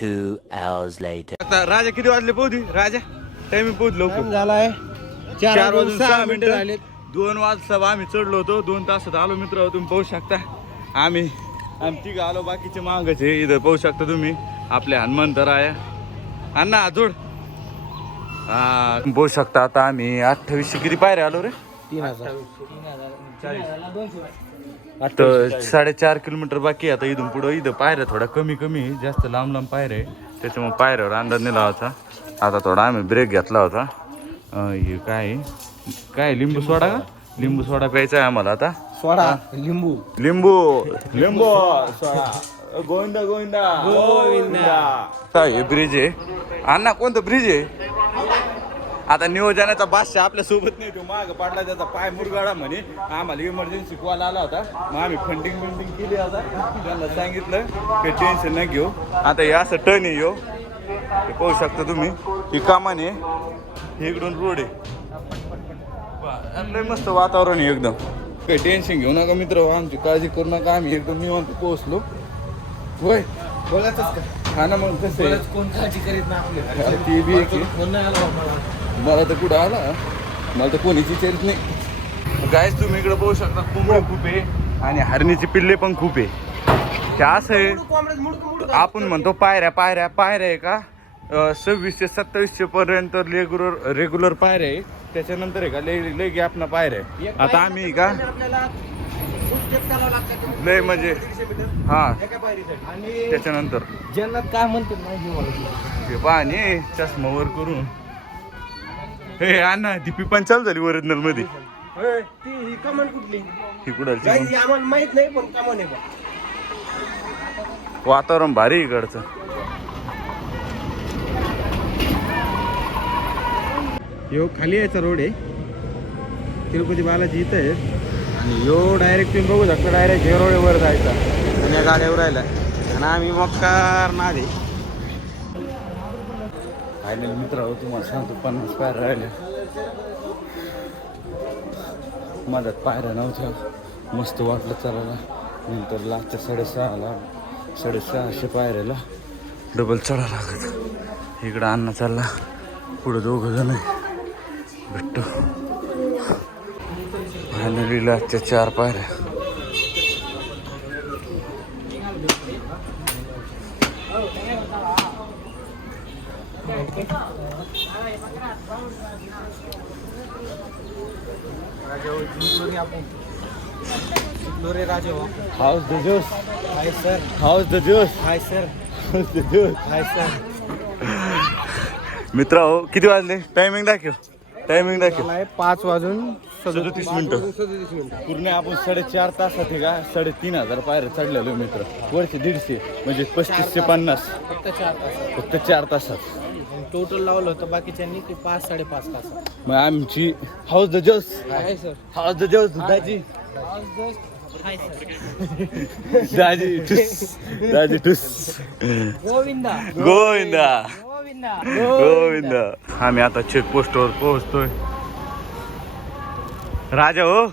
2 hours later. आता राजा किती वाजले पोहोचली राजा टाइमिंग पोहोच लवकर झालाय 4:06 झाले 2 वाजता आम्ही चढलो होतो 2 तासात आलो मित्र तुम्ही पाहू शकता आम्ही तिघं आलो बाकीचे मागच आहे इथं पाहू शकता तुम्ही आपले हनुमंतराया अण्णा जोड पाहू शकता आता आम्ही 2800 किती पायऱ्या आलो रे 3000 तर 4.5 किलोमीटर बाकी आहे आता इथून पुढं इथं पायऱ्या थोडा कमी जास्त लांब पायऱ्या आहे त्याच्यामुळे पायऱ्यावर अंदाज नेला होता आता थोडा आम्ही ब्रेक घेतला होता हे काय लिंबू सोडा का लिंबू सोडा प्यायचा आहे आम्हाला आता सोडा लिंबू सोडा गोविंदा हे ब्रिज आहे अण्णा कोणतं ब्रिज आहे आता नियोजनाचा बादशाह आपल्या सोबत नाही तो माग पाडला त्याचा पाय मुरगाळा म्हणे आम्हाला इमर्जन्सी कॉल आला होता मग आम्ही फंडिंग केली आता त्यांना सांगितलं काही टेन्शन नाही घेऊ आता हे असं टर्न आहे येऊ हे पाहू शकता तुम्ही ही कामाने इकडून रोड आहे मस्त वातावरण आहे एकदम काही टेन्शन घेऊ नका मित्र आमची काळजी करू नका आम्ही एकदम निवांत पोहोचलो होय बोलायचंच का हा ना मग कसं कोण काळजी करीत ना आपली ती बी एक फोन नाही आला मला तर कुठं आला मला तर कोणीच विचारित नाही गायच तुम्ही इकडे पाहू शकता कोंबड्या खूप आहे आणि हरणीची पिल्ले पण खूप आहे ते असं आहे आपण म्हणतो पायऱ्या आहे का 2600 2700 पर्यंत रेग्युलर पायऱ्या आहे त्याच्यानंतर आहे का लय गॅप ना पायऱ्या आहे आता आम्ही का लय म्हणजे हा त्याच्यानंतर जन्नत काय म्हणते नाही पाणी चष्मावर करून हे अण्णा ती पिपान चालू झाली ओरिजिनल मध्ये ती कमन कुठली ही कुडालची आम्हाला माहित नाही पण कमन आहे वातावरण भारी इकडचं यो खाली यायचा रोड आहे तिरुपती बालाजी इथं आहे आणि यो डायरेक्ट तुम्ही बघू शकता डायरेक्ट हे रोडवर जायचा आणि या गाड्यावर राहिला आणि आम्ही मक्कार नादे फायनल मित्र तुम्हाला सांगतो 50 पायऱ्या राहिल्या माझ्यात पायऱ्या नव्हत्या मस्त वाटलं चालायला नंतर लास्टच्या 650 पायऱ्याला डबल चढा लागत इकडं अण्णा चालला पुढं 2 जण भेटतो फायनली लास्टच्या 4 पायऱ्या How's the juice? Hi sir How's the juice? Hi sir How's the juice? Hi sir मित्र हो किती वाजले टायमिंग दाखव 5 वाजून 37 मिनिटं पूर्ण आपण 4.5 तासात आहे का 3500 पायऱ्या चढलेलो मित्र वरचे 150 म्हणजे 3550 फक्त 4 तासात टोटल लावलं होतं बाकीच्यांनी ते 5-5.5 तास मग आमची हाऊस द जोस हाय सर हाऊस द जोस दाजी हाय सर दाजी टुस गोविंदा आम्ही आता चेक पोस्टवर पोहोचतोय राजा हो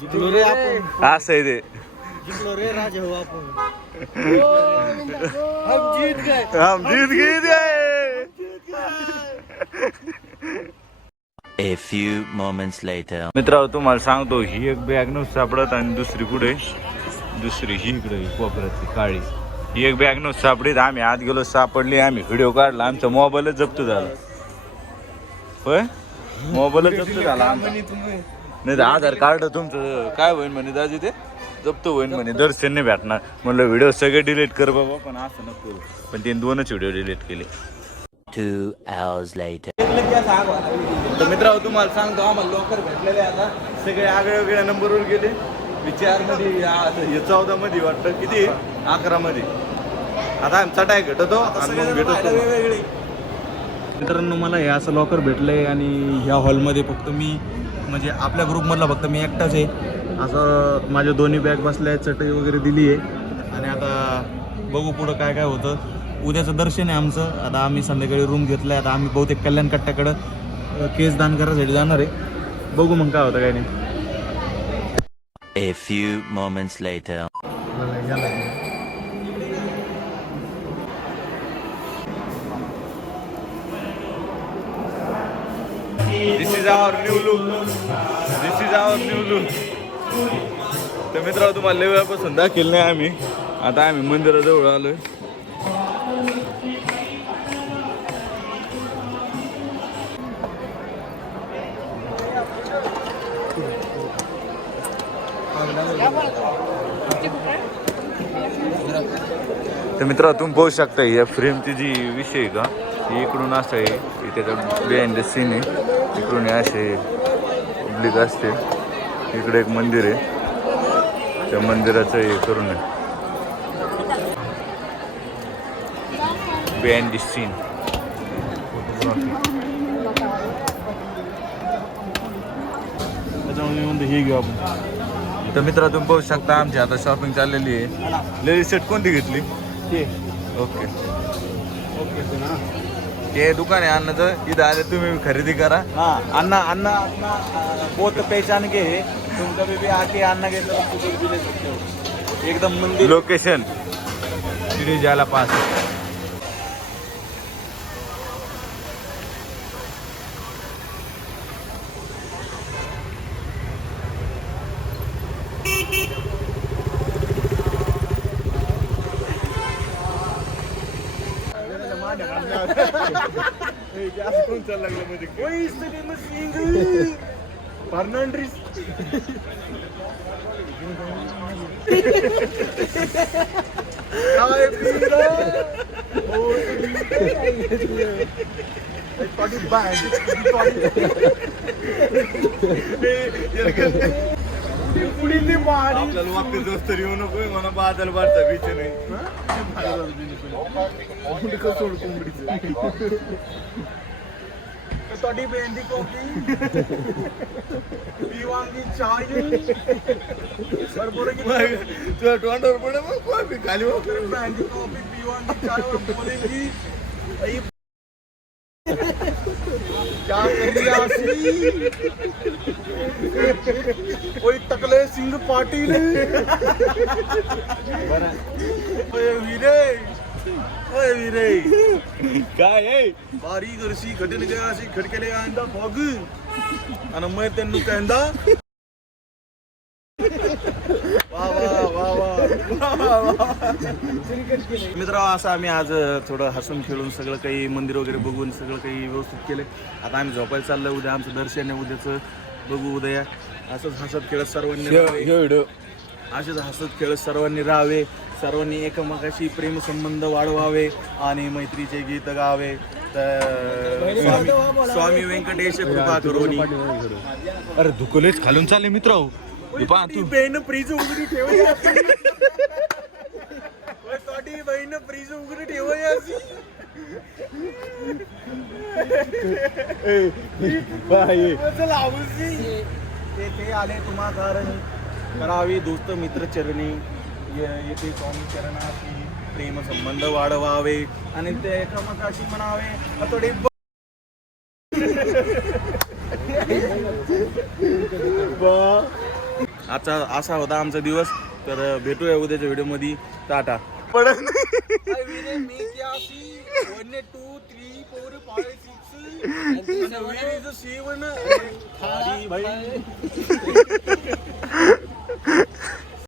जिंकलो रे आपण असं आहे ते जिंकलो रे राजा हो आपण हम जीत गए A few moments later. मित्रांनो तुम्हाला सांगतो ही एक बॅग नव्हती सापडत आणि दुसरी कुठे दुसरी ही इकडे कोपऱ्यातली काळी ही एक बॅग नव्हती सापडीत आम्ही आत गेलो सापडली आम्ही व्हिडिओ काढला आमचा मोबाईलच जप्त झाला होय मोबाईलच जप्त झाला आमचा. नाही तर आधार कार्ड तुमचं काय होईल म्हणे दाजी ते जप्त होईल म्हणे दर्शन नाही भेटणार म्हणलं व्हिडिओ सगळे डिलीट कर बाबा पण असं नको पण त्यांनी 2च व्हिडिओ डिलीट केले 2 hours later. तर मित्रांनो तुम्हाला सांगतो आम्हाला लवकर भेटलेले आता सगळे आगळ्या नंबरवर गेले मी 4 मध्ये 14 मध्ये वाटतं किती 11 मध्ये आता आमचा टाय भेटतो आणि मग भेटतो मित्रांनो मला हे असं लॉकर भेटलंय आणि ह्या हॉलमध्ये फक्त मी म्हणजे आपल्या ग्रुपमधला फक्त मी एकटाच आहे असं माझ्या दोन्ही बॅग बसल्या आहेत चटई वगैरे दिली आहे आणि आता बघू पुढं काय होतं उद्याचं दर्शन आहे आमचं आता आम्ही संध्याकाळी रूम घेतला आहे आता आम्ही बहुतेक कल्याण कट्ट्याकडं केस दान करायसाठी जाणार आहे बघू मग काय होतं काय नाही A few moments later. Our new look. This is our new look. तर मित्रांनो तुम्हाला लय वेळापासून दाखल नाही आम्ही. आता आम्ही मंदिराजवळ आलोय. तर मित्र तुम्ही पाहू शकता या फ्रेमची जी विषय आहे का ही इकडून असं आहे की त्याचा बिहाइंड द सीन आहे. इकडून हे असे पब्लिक असते. इकडे एक मंदिर आहे त्या मंदिराचं हे करून आहे बिहाइंड द सीन फोटोग्राफी. त्याच्यामुळे म्हणतो हे घेऊ आपण. तर मित्र तुम्ही पाहू शकता आमची आता शॉपिंग चाललेली आहे. लेडीज सेट कोणती घेतली? ओके ते दुकान आहे अन्नाचं. इथं आले तुम्ही खरेदी करा. हाँ अन्ना अन्ना अपना बहुत पहचान के है. तुम कभी भी आके अन्ना के तरफ कुछ भी ले सकते हो. एकदम मंदिर. लोकेशन शिडी जाला पास. फर्नांडिस आपल्याला वाटतं दोस्त तरी येऊ नको म्हणा बादल बारचा बीच नाही. ਤੁਹਾਡੀ ਬੇਨਤੀ ਕਾਫੀ पीवांगी चाय सर बोले कि तुला तोंडावर पडे मग कॉफी खाली बहनती कॉफी पीवांगी चाय और बोलेंगी क्या कर दिया सी कोई टकले सिंह पाटिल ओए वीरे काय आहे बारी गरसी घटन गया सी खडकेले आंदा फॉग आणि मैं तेनू कहंदा मित्र असं आम्ही आज थोडं हसून खेळून सगळं काही मंदिर वगैरे बघून सगळं काही व्यवस्थित केलं. आता आम्ही झोपायला चाललोय. उद्या आमचं दर्शन आहे. उद्याचं बघू उद्या. असंच हसत खेळत सर्वांनी राहावे. असेच हसत खेळत सर्वांनी राहावे. सर्वांनी एकमेकाशी प्रेमसंबंध वाढवावे आणि मैत्रीचे गीत गावे. तर स्वामी व्यंकटेश कृपा करोनी. अरे धुकलेच खालून चालले मित्र. तू बहीण फ्रीज उघडी ठेवूया. ਤੁਹਾਡੀ बहीण फ्रीज उघडी ठेवूया. तेथे आले तुम्हा कारणी करावी दोस्त मित्र चरणी. येथे स्वामी चरणाशी प्रेम संबंध वाढवावे आणि ते एकमेकाशी म्हणावे थोडी. आजचा असा होता आमचा दिवस. तर भेटूया उद्याच्या व्हिडिओ मध्ये. टाटा. पडत मी 1 2 3 4 5 6 7 भाई